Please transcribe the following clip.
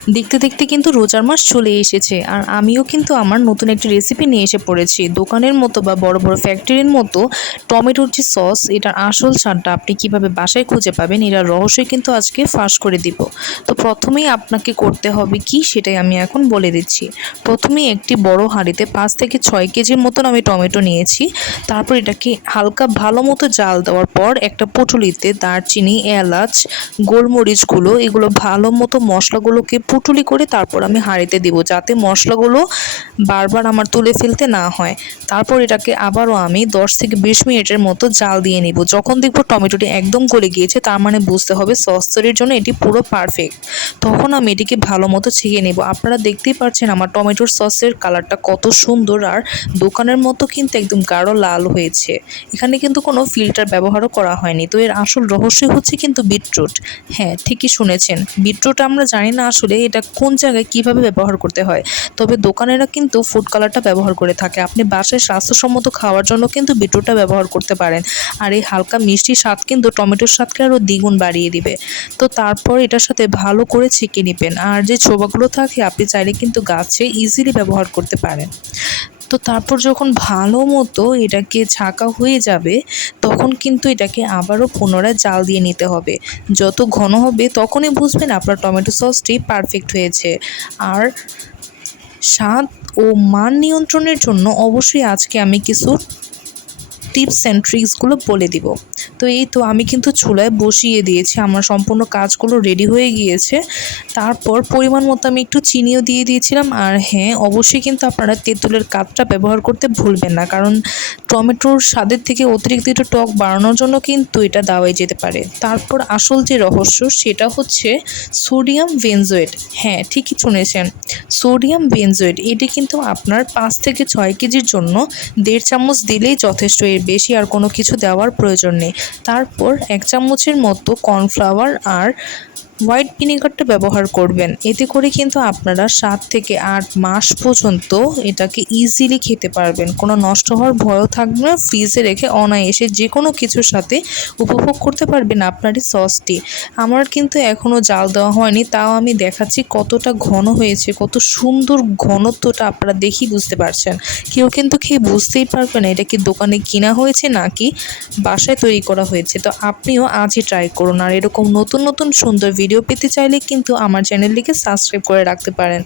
দেখতে দেখতে কিন্তু রোজার মাস চলে এসেছে, আর আমিও কিন্তু আমার নতুন একটি রেসিপি নিয়ে এসে পড়েছি। দোকানের মতো বা বড় বড় ফ্যাক্টরির মতো টমেটোর যে সস, এটার আসল স্বাদটা আপনি কিভাবে বাসায় খুঁজে পাবেন, এটার রহস্যই কিন্তু আজকে ফাঁস করে দিব। তো প্রথমেই আপনাকে করতে হবে কি, সেটাই আমি এখন বলে দিচ্ছি। প্রথমেই একটি বড় হাঁড়িতে 5 থেকে 6 কেজির মতন আমি টমেটো নিয়েছি। তারপর এটাকে হালকা ভালো মতো জাল দেওয়ার পর একটা পুঁটুলিতে দারচিনি, এলাচ, গোলমরিচগুলো, এগুলো ভালো মতো মশলাগুলোকে পুটুলি করে তারপর আমি হাঁড়িতে দিব, যাতে মশলাগুলো বারবার আমার তুলে ফেলতে না হয়। তারপর এটাকে আবারও আমি 10 থেকে 20 মিনিটের মতো জাল দিয়ে নিব। যখন দেখবো টমেটোটি একদম গলে গিয়েছে, তার মানে বুঝতে হবে সস তৈরির জন্য এটি পুরো পারফেক্ট। তখন আমি এটিকে ভালো মতো ছেঁকে নেব। আপনারা দেখতেই পাচ্ছেন আমার টমেটোর সসের কালারটা কত সুন্দর, আর দোকানের মতো কিন্তু একদম গাঢ় লাল হয়েছে। এখানে কিন্তু কোনো ফিল্টার ব্যবহারও করা হয়নি। তো এর আসল রহস্যই হচ্ছে কিন্তু বিটরুট। হ্যাঁ, ঠিকই শুনেছেন, বিটরুট আমরা জানি না আসলে এটা কোন জায়গায় কিভাবে ব্যবহার করতে হয়, তবে দোকানেরা কিন্তু ফুড কালারটা ব্যবহার করে থাকে। আপনি বাসায় স্বাস্থ্যসম্মত খাওয়ার জন্য কিন্তু বিটরুটটা ব্যবহার করতে পারেন, আর এই হালকা মিষ্টি স্বাদ কিন্তু টমেটোর স্বাদকে আরও দ্বিগুণ বাড়িয়ে দিবে। তো তারপর এটার সাথে ভালো করে ছেঁকে নেবেন, আর যে ছোবাগুলো থাকে আপনি চাইলে কিন্তু গাছে ইজিলি ব্যবহার করতে পারেন। তো তারপর যখন ভালো মতো এটাকে ছাঁকা হয়ে যাবে, তখন কিন্তু এটাকে আবারও পুনরায় জাল দিয়ে নিতে হবে। যত ঘন হবে তখনই বুঝবেন আপনার টমেটো সসটি পারফেক্ট হয়েছে। আর স্বাদ ও মান নিয়ন্ত্রণের জন্য অবশ্যই আজকে আমি কিছু টিপস অ্যান্ড ট্রিক্সগুলো বলে দিব। তো এই তো আমি কিন্তু চুলায় বসিয়ে দিয়েছি, আমার সম্পূর্ণ কাজগুলো রেডি হয়ে গিয়েছে। তারপর পরিমাণ মতো আমি একটু চিনিও দিয়ে দিয়েছিলাম। আর হ্যাঁ, অবশ্যই কিন্তু আপনারা তেঁতুলের কাঠটা ব্যবহার করতে ভুলবেন না, কারণ টমেটোর স্বাদের থেকে অতিরিক্ত একটু টক বাড়ানোর জন্য কিন্তু এটা দেওয়াই যেতে পারে। তারপর আসল যে রহস্য সেটা হচ্ছে সোডিয়াম বেনজোয়েট। হ্যাঁ, ঠিকই শুনেছেন, সোডিয়াম বেনজোয়েট। এটি কিন্তু আপনার 5 থেকে 6 কেজির জন্য 1.5 চামচ দিলেই যথেষ্ট, এর বেশি আর কোনো কিছু দেওয়ার প্রয়োজন নেই। তারপর 1 চামচের মতো কর্নফ্লাওয়ার আর হোয়াইট ভিনেগারটা ব্যবহার করবেন। এতে করে কিন্তু আপনারা 7 থেকে 8 মাস পর্যন্ত এটাকে ইজিলি খেতে পারবেন, কোনো নষ্ট হওয়ার ভয়ও থাকবে না। ফ্রিজে রেখে অনায়াসে যে কোনো কিছুর সাথে উপভোগ করতে পারবেন আপনার এই সসটি। আমার কিন্তু এখনও জাল দেওয়া হয়নি, তাও আমি দেখাচ্ছি কতটা ঘন হয়েছে, কত সুন্দর ঘনত্বটা আপনারা দেখেই বুঝতে পারছেন। কেউ কিন্তু খেয়ে বুঝতেই পারবে না এটা কি দোকানে কিনা হয়েছে নাকি বাসায় তৈরি করা হয়েছে। তো আপনিও আজই ট্রাই করুন, আর এরকম নতুন নতুন সুন্দর ভিডিও পেতে চাইলে কিন্তু আমার চ্যানেলটিকে সাবস্ক্রাইব করে রাখতে পারেন।